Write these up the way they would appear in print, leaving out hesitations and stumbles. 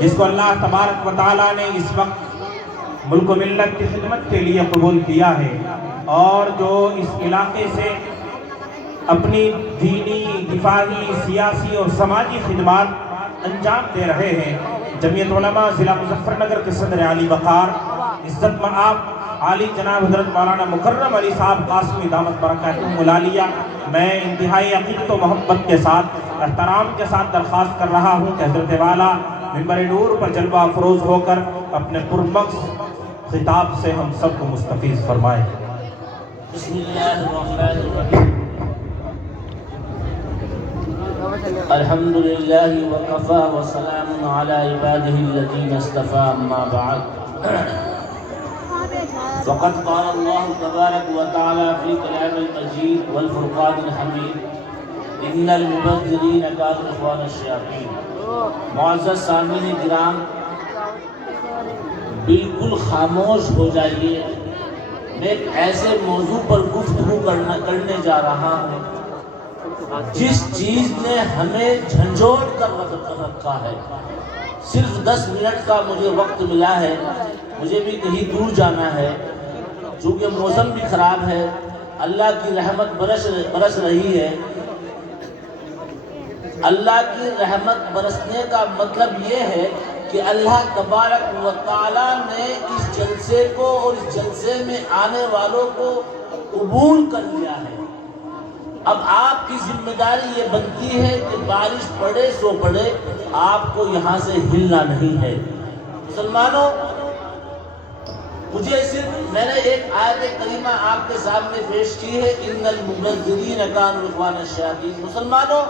جس کو اللہ تبارک و تعالیٰ نے اس وقت ملک و ملت کی خدمت کے لیے قبول کیا ہے، اور جو اس علاقے سے اپنی دینی، دفاعی، سیاسی اور سماجی خدمات انجام دے رہے ہیں۔ جمعیت علماء ضلع مظفر نگر کے صدر عالی وقار عزت مآب عالی جناب حضرت مولانا مکرم علی صاحب قاسمی دامت برکاتہم العالیہ، میں انتہائی عقیدت و محبت کے ساتھ، احترام کے ساتھ درخواست کر رہا ہوں کہ حضرت والا منبر نور پر جلوہ افروز ہو کر اپنے پرمغز خطاب سے ہم سب کو مستفیض فرمائے۔ بسم اللہ الرحمن الرحیم۔ الحمدللہ وکفی وسلام علی عبادہ الذین اصطفی، اما بعد، فقد قال اللہ تبارک و تعالی فی کلام المجید والفرقان الحمید، ان المبذرین کانوا اخوان الشیاطین۔ معزز سامعین کرام، بالکل خاموش ہو جائیے، میں ایک ایسے موضوع پر گفتگو کرنے جا رہا ہوں جس چیز نے ہمیں جھنجھوڑ کر رکھا ہے۔ صرف 10 منٹ کا مجھے وقت ملا ہے، مجھے بھی کہیں دور جانا ہے، چونکہ موسم بھی خراب ہے، اللہ کی رحمت برس رہی ہے۔ اللہ کی رحمت برسنے کا مطلب یہ ہے کہ اللہ تبارک و تعالیٰ نے اس جلسے کو اور اس جلسے میں آنے والوں کو قبول کر لیا ہے۔ اب آپ کی ذمہ داری یہ بنتی ہے کہ بارش پڑے سو پڑے، آپ کو یہاں سے ہلنا نہیں ہے۔ مسلمانوں، مجھے صرف میں نے ایک آیت کریمہ آپ کے سامنے پیش کی ہے، ان المبذرین کانوا اخوان الشیاطین۔ مسلمانوں،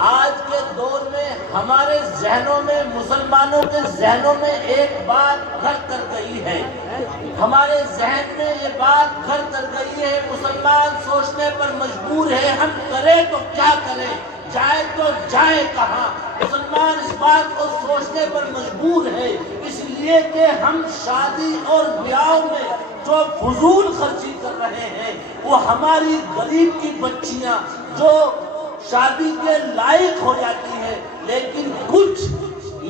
آج کے دور میں ہمارے ذہنوں میں، مسلمانوں کے ذہنوں میں ایک بات گھر کر گئی ہے، ہمارے ذہن میں یہ بات گھر کر گئی ہے۔ مسلمان سوچنے پر مجبور ہے، ہم کریں تو کیا کریں، جائے تو جائے کہاں۔ مسلمان اس بات کو سوچنے پر مجبور ہے، اس لیے کہ ہم شادی اور بیاہ میں جو فضول خرچی کر رہے ہیں، وہ ہماری غریب کی بچیاں جو شادی کے لائق ہو جاتی ہیں، لیکن کچھ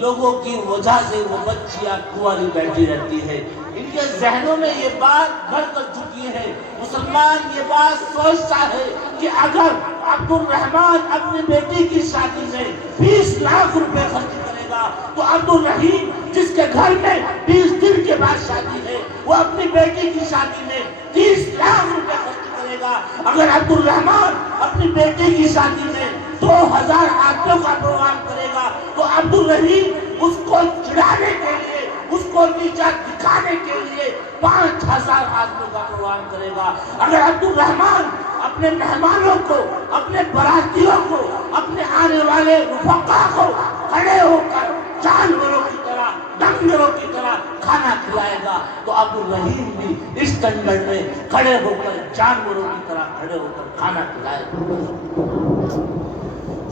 لوگوں کی وجہ سے وہ بچیاں کنواری بیٹھی رہتی ہے۔ ان کے ذہنوں میں یہ بات گھر کر چکی ہے۔ مسلمان یہ بات سوچتا ہے کہ اگر عبد الرحمن اپنی بیٹی کی شادی میں 20 لاکھ روپے خرچ کرے گا تو عبد الرحیم جس کے گھر میں 20 دن کے بعد شادی ہے، وہ اپنی بیٹی کی شادی میں 30 لاکھ روپے خرچ کرے گا۔ اگر عبد الرحمن اپنی بیٹی کی شادی میں 2000 آدمیوں کا پروگرام کرے گا تو عبد الرحیم اس کو چڑھانے کے لیے، اس کو نیچا دکھانے کے لیے 5000 آدمیوں کا پروگرام کرے گا۔ اگر عبد الرحمن اپنے مہمانوں کو، اپنے براتیوں کو، اپنے آنے والے رفقا کو کھڑے ہو کر جانوروں کی طرح، ڈنگروں کی طرح کھانا کھلائے گا تو عبد الرحیم بھی اس ٹنڈن میں کھڑے ہو کر جانوروں کی طرح کھڑے ہو کر کھانا کھلائے گا،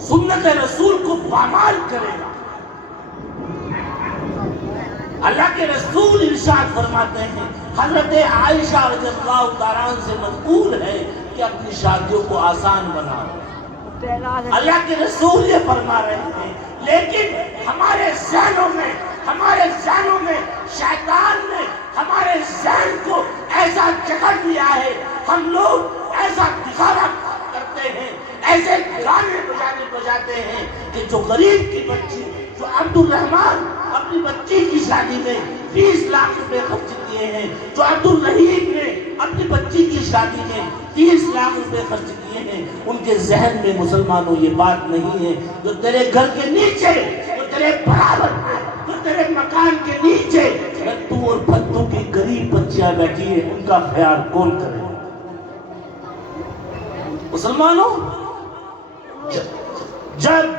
سنت رسول کو پامال کرے گا۔ اللہ کے رسول ارشاد فرماتے ہیں، حضرت عائشہ رضی اللہ تعالیٰ عنہ سے منقول ہے کہ اپنی شادیوں کو آسان بناؤ۔ اللہ کے رسول یہ فرما رہے ہیں، لیکن ہمارے ذہنوں میں شیطان نے ہمارے ذہن کو ایسا جکڑ لیا ہے، ہم لوگ ایسا دکھاوا کرتے ہیں، ایسے گانے بجاتے ہیں کہ جو غریب کی بچی، جو عبد الرحمن اپنی بچی کی شادی میں 20 لاکھ روپے خرچ کیے ہیں، جو عبد الرحیم نے اپنی بچی کی شادی میں 30 لاکھ روپے خرچ کیے ہیں، ان کے ذہن میں مسلمانوں یہ بات نہیں ہے جو تیرے گھر کے نیچے، جو تیرے برابر میں، جو تیرے مکان کے نیچے لتو اور پھتو کی غریب بچیاں بیٹھی ہیں، ان کا خیال کون کرے؟ مسلمانوں، جب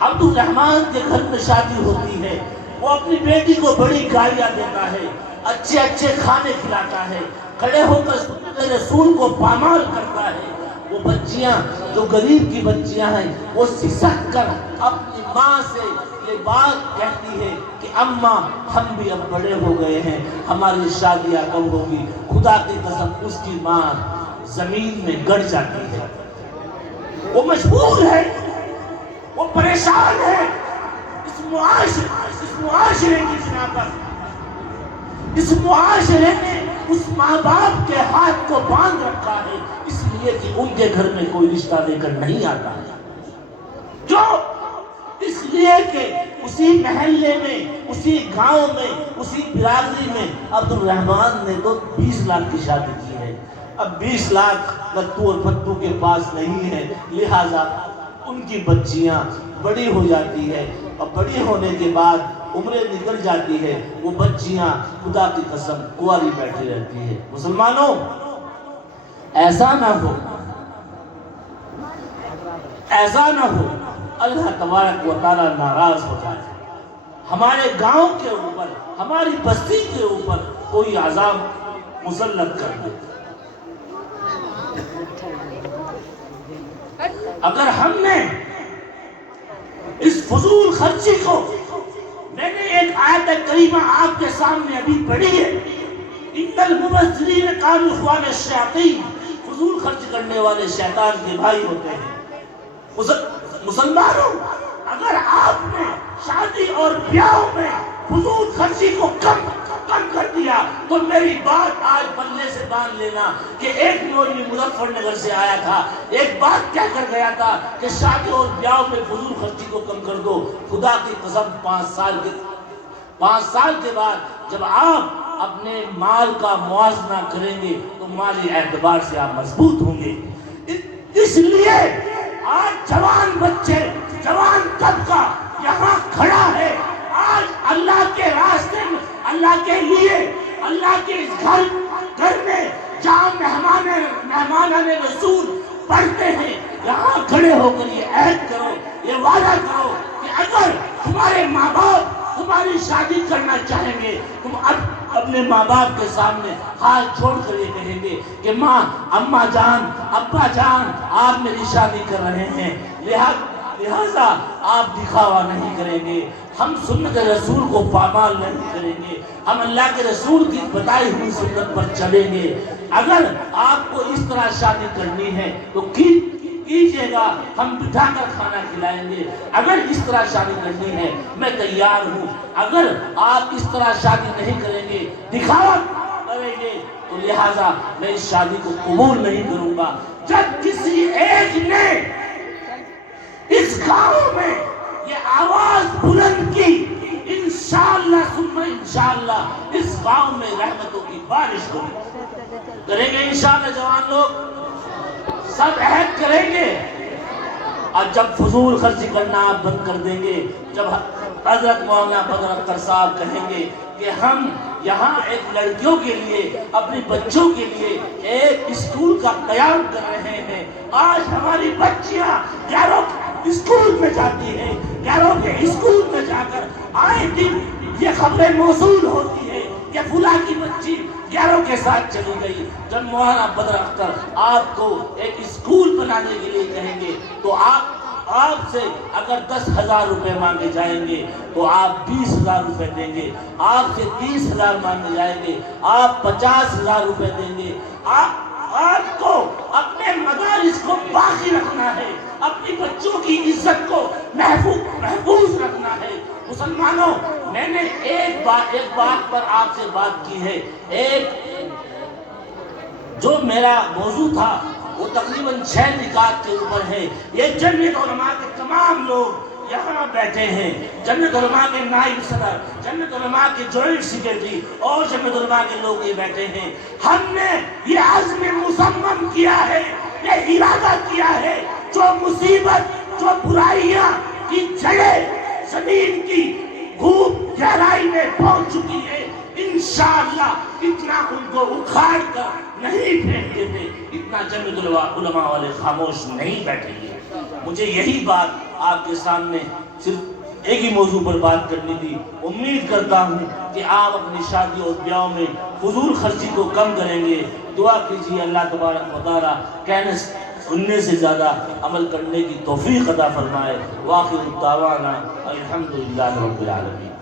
عبد الرحمن کے گھر میں شادی ہوتی ہے، وہ اپنی بیٹی کو بڑی گالیاں دیتا ہے، اچھے اچھے کھانے کھلاتا ہے، کھڑے ہو کر سنت رسول کو پامال کرتا ہے۔ وہ بچیاں جو غریب کی بچیاں ہیں، وہ سسک کر اپنی ماں سے یہ بات کہتی ہے کہ اماں ہم بھی اب بڑے ہو گئے ہیں، ہماری شادیاں کب ہوگی؟ خدا کی قسم اس کی ماں زمین میں گڑ جاتی ہے۔ وہ مجبور ہے، وہ پریشان ہے، اس معاشرے کی بنا پر اس معاشرے نے اس ماں باپ کے ہاتھ کو باندھ رکھا ہے، اس لیے کہ ان کے گھر میں کوئی رشتہ لے کر نہیں آتا ہے، جو اس لیے کہ اسی محلے میں، اسی گاؤں میں، اسی برادری میں عبد الرحمن نے تو 20 لاکھ کی شادی کی ہے، اب 20 لاکھ لتو اور پتو کے پاس نہیں ہے، لہٰذا ان کی بچیاں بڑی ہو جاتی ہے اور بڑی ہونے کے بعد عمریں نکل جاتی ہے، وہ بچیاں خدا کی قسم کنواری بیٹھی رہتی ہے۔ مسلمانوں، ایسا نہ ہو اللہ تبارک و تعالیٰ ناراض ہو جائے، ہمارے گاؤں کے اوپر، ہماری بستی کے اوپر کوئی عذاب مسلط کر دے۔ اگر ہم نے اس فضول خرچی کو، میں نے ایک آیت کریمہ آپ کے سامنے ابھی پڑھی ہے، ان المبذرین کانوا اخوان الشیاطین، فضول خرچ کرنے والے شیطان کے بھائی ہوتے ہیں۔ مسلمانوں، اگر آپ نے شادی اور بیاہوں میں فضول خرچی کو کم کر دیا تو میری بات آج پلے سے باندھ لینا کہ ایک مولوی مظفر نگر سے آیا تھا، ایک بات کہہ کر گیا تھا کہ شادی اور بیاہوں میں فضول خرچی کو کم کر دو، خدا کی قسم 5 سال کے بعد جب آپ اپنے مال کا موازنہ کریں گے تو مالی اعتبار سے آپ مضبوط ہوں گے۔ اس لیے آج جوان بچے، جوان طبقہ یہاں کھڑا ہے، آج اللہ کے راستے میں، اللہ کے لیے، اللہ کے اس گھر میں جہاں مہمانان رسول پڑھتے ہیں، یہاں کھڑے ہو کر یہ عہد کرو، یہ وعدہ کرو کہ اگر تمہارے ماں باپ تمہاری شادی کرنا چاہیں گے، تم اپنے ماں باپ کے سامنے ہاتھ چھوڑ کر یہ کہیں گے کہ ماں، اماں جان، ابا جان، آپ میری شادی کر رہے ہیں، لہذا آپ دکھاوا نہیں کریں گے، ہم سنت رسول کو پامال نہیں کریں گے، ہم اللہ کے رسول کی بتائی ہوئی سنت پر چلیں گے۔ اگر آپ کو اس طرح شادی کرنی ہے تو کیجئے گا، ہم بٹھا کر کھانا کھلائیں گے۔ اگر اس طرح شادی کرنی ہے میں تیار ہوں، اگر آپ اس طرح شادی نہیں کریں گے، دکھاوا کریں گے، تو لہٰذا میں اس شادی کو قبول نہیں کروں گا۔ جب کسی ایک نے اس گاؤں میں یہ آواز بلند کی، انشاءاللہ ثم انشاءاللہ اس گاؤں میں رحمتوں کی بارش ہوگی۔ کریں گے انشاءاللہ جوان لوگ، سب عہد کریں گے۔ اور جب فضول خرچی کرنا آپ بند کر دیں گے، جب حضرت مولانا بدر اختر صاحب کہیں گے کہ ہم یہاں ایک لڑکیوں کے لیے، اپنی بچوں کے لیے ایک اسکول کا قیام کر رہے ہیں، آج ہماری بچیاں گیاروں اسکول میں جاتی ہیں، گیاروں کے اسکول میں جا کر آئے دن یہ خبریں موصول ہوتی ہے کہ فلاں کی بچی گیاروں کے ساتھ چلی گئی۔ جب مولانا بدر اختر آپ کو ایک اسکول بنانے کے لیے کہیں گے تو آپ سے اگر 10,000 روپے مانگے جائیں گے تو آپ 20,000 روپے دیں گے، آپ سے 30,000 مانگے جائیں گے آپ 50,000 روپے دیں گے۔ آپ کو اپنے مدارس کو باقی رکھنا ہے، اپنی بچوں کی عزت کو محفوظ رکھنا ہے۔ مسلمانوں، میں نے ایک بات پر آپ سے بات کی ہے، جو میرا موضوع تھا وہ تقریباً 6 نکات کے اوپر ہے۔ یہ جمعیت علماء کے تمام لوگ یہاں بیٹھے ہیں، جمعیت علماء کے نائب صدر، جمعیت علماء کے جوائنٹ سیکریٹری اور جمعیت علماء کے لوگ یہ بیٹھے ہیں۔ ہم نے یہ عزم مصمم کیا ہے، یہ ارادہ کیا ہے، جو مصیبت، جو برائیاں کی جڑیں زمین کی خوب گہرائی میں پہنچ چکی ہے، انشاءاللہ اتنا ان کو اکھاڑ کر نہیں پھینک دیتے، اتنا جمعیت علماء والے خاموش نہیں بیٹھیں گے۔ مجھے یہی بات آپ کے سامنے صرف ایک ہی موضوع پر بات کرنی تھی۔ امید کرتا ہوں کہ آپ اپنی شادی اور بیاہوں میں فضول خرچی کو کم کریں گے۔ دعا کیجیے اللہ تبارک و تعالیٰ کہنے سننے سے زیادہ عمل کرنے کی توفیق عطا فرمائے۔ وآخر دعوانا الحمدللہ رب العالمین۔